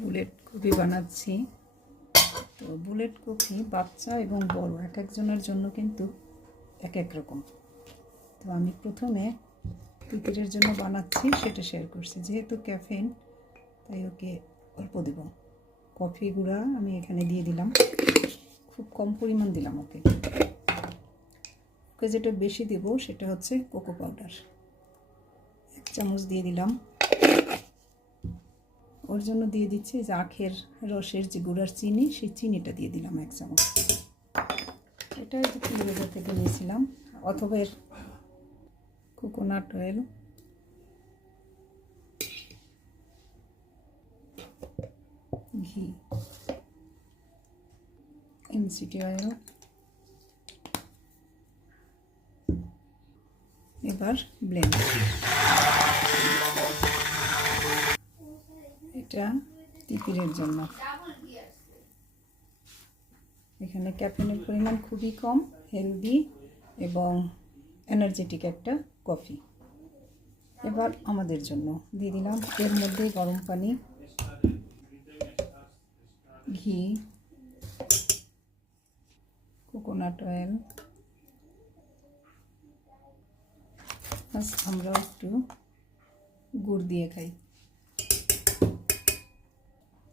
Bullet coffee বানাচ্ছি। তো bullet coffee বাচ্চা এবং বড় এক একজনের জন্য কিন্তু এক এক রকম। তো আমি প্রথমে তিতিরের জন্য বানাচ্ছি, সেটা শেয়ার করছি। যেহেতু ক্যাফেইন তাই ওকে অল্প দেব। কফি গুঁড়া আমি এখানে দিয়ে দিলাম, খুব কম পরিমাণ দিলাম। ওকে যেটা বেশি দেব সেটা হচ্ছে কোকো পাউডার, 1 চামচ দিয়ে দিলাম। ওর জন্য দিয়ে দিচ্ছি যে আখের রসের যে গুঁড়ার চিনি, সেই চিনিটা দিয়ে দিলাম 1 চামচ। এটা ফুলবাজার থেকে নিয়েছিলাম, অথবা এর কোকোনাট অয়েল, ঘি, এমসিটি অয়েল। এবার ব্লেন্ড। এটা তিতিরের জন্য। এখানে ক্যাফেইনের পরিমাণ খুবই কম, হেলদি এবং এনার্জেটিক একটা কফি। এবার আমাদের জন্য দিয়ে দিলাম এর মধ্যে গরম পানি, ঘি, কোকোনাট অয়েল। আমরা একটু গুড় দিয়ে খাই।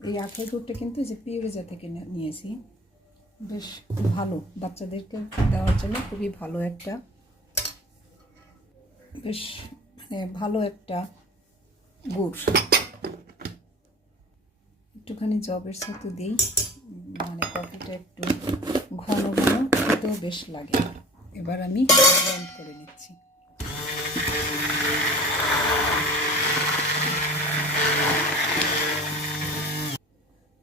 এই আখের গুড়টা কিন্তু যে পিওরেজা থেকে নিয়েছি, বেশ ভালো, বাচ্চাদেরকে দেওয়ার জন্য খুবই ভালো একটা, বেশ ভালো একটা গুড়। একটুখানি জবের সাথে দিই, মানে কফিটা একটু ঘন ঘন খেতেও বেশ লাগে। এবার আমি ব্লেন্ড করে নিচ্ছি।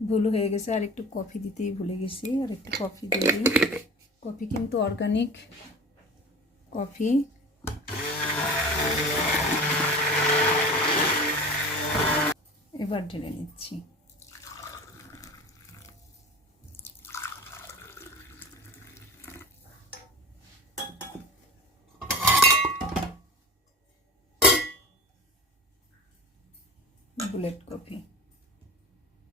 ভুল হয়ে গেছে, আর একটু কফি দিতেই ভুলে গেছি, আর একটু কফি দিয়ে দিই। কফি কিন্তু অর্গানিক কফি। এবার ঢেলে নিচ্ছি। Bullet coffee.